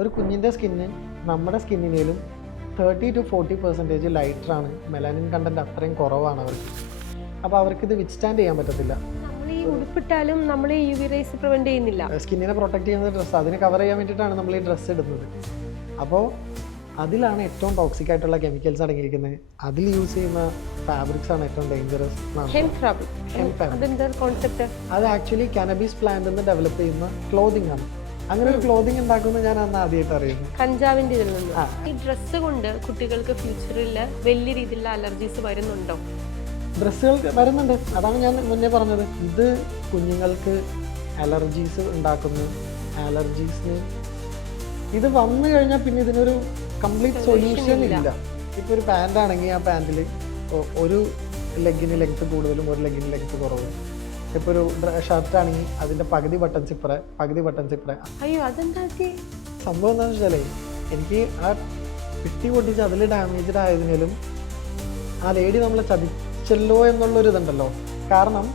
ഒരു കുഞ്ഞിന്റെ സ്കിന്ന് നമ്മുടെ സ്കിന്നിനേലും തേർട്ടി ടു ഫോർട്ടി പെർസെന്റേജ് ലൈറ്ററാണ് മെലാനിൻ കണ്ടന്റ് അത്രയും കുറവാണ് അവർക്ക്. അപ്പോൾ അവർക്ക് ഇത് വിച്ച്സ്റ്റാൻഡ് ചെയ്യാൻ പറ്റത്തില്ല. ഈ ഉടുപ്പിട്ടാലും നമ്മൾ ഈ യു വി റേസ് ചെയ്യുന്നില്ല സ്കിന്നിനെ പ്രൊട്ടക്ട് ചെയ്യുന്ന ഡ്രസ്സ് അതിനെ കവർ ചെയ്യാൻ വേണ്ടിയിട്ടാണ് നമ്മൾ ഈ ഡ്രസ്സ് ഇടുന്നത്. അപ്പോൾ അതിലാണ് ഏറ്റവും ടോക്സിക് ആയിട്ടുള്ള കെമിക്കൽസ് അടങ്ങിയിരിക്കുന്നത്. അതിൽ യൂസ് ചെയ്യുന്ന ഫാബ്രിക്സ് ആണ് ഏറ്റവും ഡേഞ്ചറസ് അത് ആക്ച്വലി കാനബീസ് പ്ലാന്റ് നിന്ന് ഡെവലപ്പ് ചെയ്യുന്ന ക്ലോതിങ് ആണ്. അങ്ങനെ ഒരു ക്ലോതിങ് ഉണ്ടാക്കുന്നത് ഞാൻ അന്ന് ആദ്യമായിട്ട് അറിയുന്നു. കഞ്ചാവിന്റെ ഇതിൽ നിന്ന്. ഈ ഡ്രസ്സ് കൊണ്ട് കുട്ടികൾക്ക് ഫ്യൂച്ചറിൽ വലിയ രീതിയിലുള്ള അലർജീസ് വരുന്നുണ്ടോ? ഡ്രസ്സുകൾ വരുന്നുണ്ട്. അതാണ് ഞാൻ മുന്നേ പറഞ്ഞത്. ഇത് കുഞ്ഞുങ്ങൾക്ക് അലർജീസ് ഉണ്ടാക്കുന്നു. അലർജീസിന് ഇത് വന്നു കഴിഞ്ഞാൽ പിന്നെ ഇതിനൊരു കംപ്ലീറ്റ് സൊല്യൂഷൻ ഇല്ല. ഇപ്പോൾ ഒരു പാന്റ് ആണെങ്കിൽ ആ പാന്റിൽ ഒരു ലെഗിന് ലെങ്ത് കൂടുതലും ഒരു ലെഗിന് ലെങ്ത് കുറവും. ഇപ്പോൾ ഒരു ഷർട്ട് ആണെങ്കിൽ അതിന്റെ പകുതി ബട്ടൺ സിപ്പറ് പകുതി ബട്ടൺ സിപ്പറ് അയ്യോ അതെന്താ സംഭവം എന്താണെന്ന് വെച്ചാലേ എനിക്ക് ആ പിട്ടി പൊട്ടിച്ച് അതിൽ ഡാമേജ്ഡ് ആയതിനാലും ആ ലേഡി നമ്മളെ ചതിച്ചല്ലോ എന്നുള്ളൊരു ഇതുണ്ടല്ലോ കാരണം